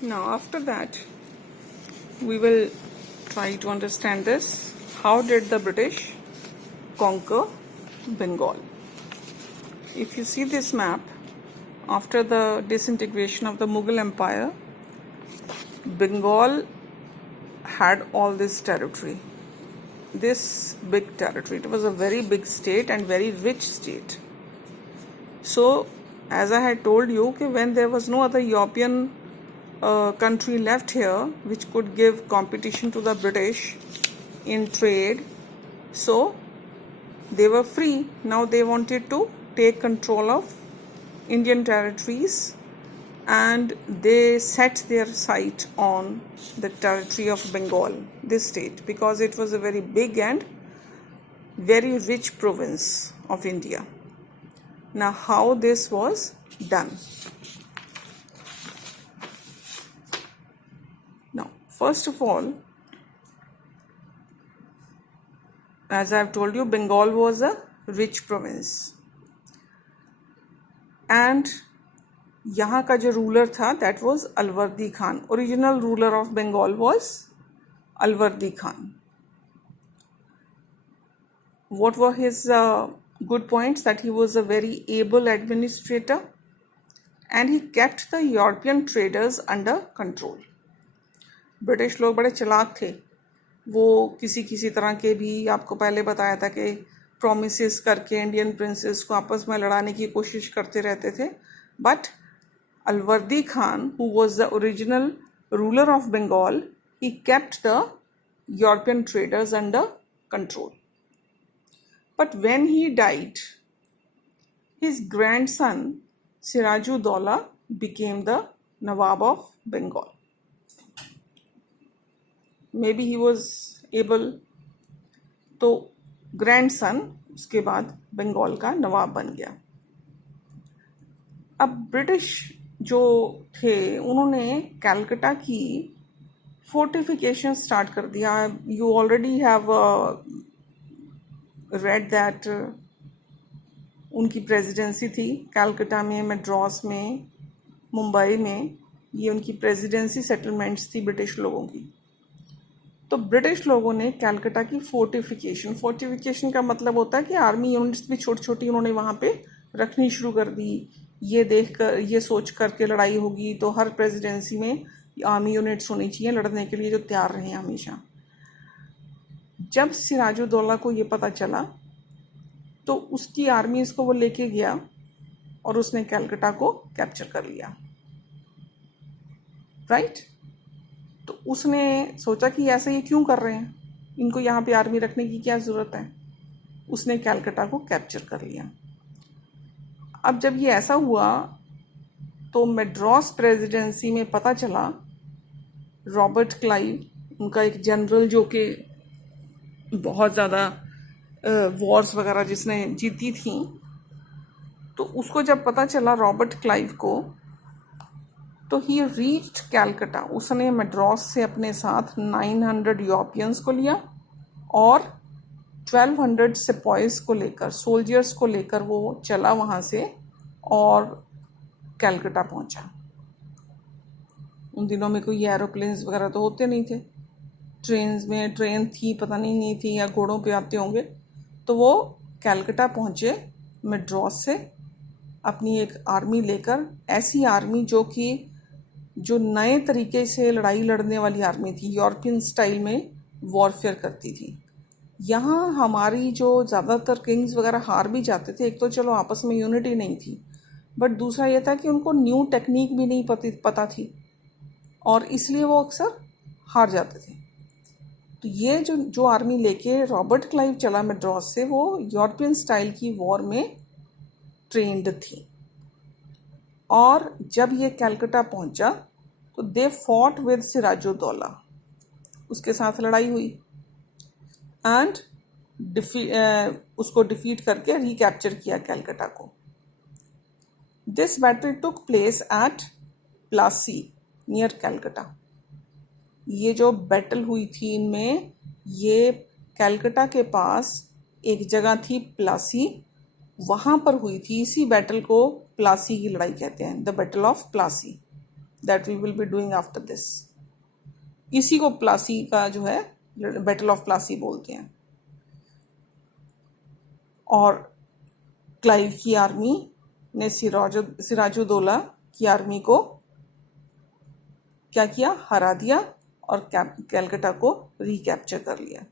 Now, after that, we will try to understand this. How did the British conquer Bengal? If you see this map, after the disintegration of the Mughal Empire, Bengal had all this territory, this big territory. It was a very big state and very rich state. So, as I had told you, when there was no other European country left here which could give competition to the British in trade, so they were free. Now they wanted to take control of Indian territories, and they set their sight on the territory of Bengal, this state, because it was a very big and very rich province of India. Now, how this was done? Now, first of all, as I have told you, Bengal was a rich province, and यहाँ का जो ruler था, that was Alwardi Khan. Original ruler of Bengal was Alwardi Khan. What were his good points? That he was a very able administrator and he kept the European traders under control. British लोग बड़े चालाक थे. वो किसी तरह के भी, आपको पहले बताया था कि प्रोमिसेस करके इंडियन प्रिंसेस को आपस में लड़ाने की कोशिश करते रहते थे. But Alwardi Khan, who was the original ruler of Bengal, he kept the European traders under control. But when he died, his grandson Siraj-ud-Daulah became the Nawab of Bengal. Maybe he was able, तो grandson उसके बाद बंगाल का नवाब बन गया. अब British जो थे उन्होंने कलकत्ता की फोर्टिफिकेशन स्टार्ट कर दिया. You already have read that उनकी प्रेसिडेंसी थी कलकत्ता में, मद्रास में, मुंबई में. ये उनकी प्रेसिडेंसी सेटलमेंट्स थी ब्रिटिश लोगों की. तो ब्रिटिश लोगों ने कलकत्ता की फोर्टिफिकेशन का मतलब होता है कि आर्मी यूनिट्स भी छोटी छोटी उन्होंने वहाँ पे रखनी शुरू कर दी. ये देखकर, ये सोच कर के लड़ाई होगी तो हर प्रेसिडेंसी में आर्मी यूनिट्स होनी चाहिए लड़ने के लिए, जो तैयार रहे हमेशा. जब सिराजुद्दौला को ये पता चला तो उसकी आर्मीज को वो लेके गया और उसने कलकत्ता को कैप्चर कर लिया. राइट? तो उसने सोचा कि ऐसा ये क्यों कर रहे हैं, इनको यहाँ पे आर्मी रखने की क्या ज़रूरत है. उसने कलकत्ता को कैप्चर कर लिया. अब जब ये ऐसा हुआ तो मद्रास प्रेसिडेंसी में पता चला, रॉबर्ट क्लाइव, उनका एक जनरल जो कि बहुत ज़्यादा वॉर्स वगैरह जिसने जीती थी, तो उसको जब पता चला रॉबर्ट क्लाइव को, तो ही रीच्ड कलकत्ता. उसने मद्रास से अपने साथ 900 यूरोपियंस को लिया और 1200 सिपाहीज को लेकर, सोल्जर्स को लेकर वो चला वहाँ से और कलकत्ता पहुँचा. उन दिनों में कोई एरोप्लेन्स वगैरह तो होते नहीं थे. ट्रेन थी, पता नहीं थी, या घोड़ों पे आते होंगे. तो वो कलकत्ता पहुँचे मद्रास से अपनी एक आर्मी लेकर. ऐसी आर्मी जो नए तरीके से लड़ाई लड़ने वाली आर्मी थी, यूरोपियन स्टाइल में वॉरफेयर करती थी. यहाँ हमारी जो ज़्यादातर किंग्स वगैरह हार भी जाते थे. एक तो चलो आपस में यूनिटी नहीं थी, बट दूसरा ये था कि उनको न्यू टेक्निक भी नहीं पता थी और इसलिए वो अक्सर हार जाते थे. तो ये जो आर्मी लेके रॉबर्ट क्लाइव चला मद्रास से, वो यूरोपियन स्टाइल की वॉर में ट्रेंड थी. और जब ये कलकत्ता पहुंचा तो दे फॉट विद सिराजुद्दौला. उसके साथ लड़ाई हुई एंड उसको डिफीट करके रिकैप्चर किया कलकत्ता को. This battle took place at Plassey near Calcutta. ये जो बैटल हुई थी इनमें, ये कलकत्ता के पास एक जगह थी प्लासी, वहाँ पर हुई थी. इसी बैटल को प्लासी की लड़ाई कहते हैं, the battle of Plassey. That we will be doing after this. इसी को प्लासी का जो है बैटल ऑफ प्लासी बोलते हैं। और क्लाइव की आर्मी ने सिराजुद्दौला की आर्मी को क्या किया, हरा दिया और कैलकटा को रिकैप्चर कर लिया।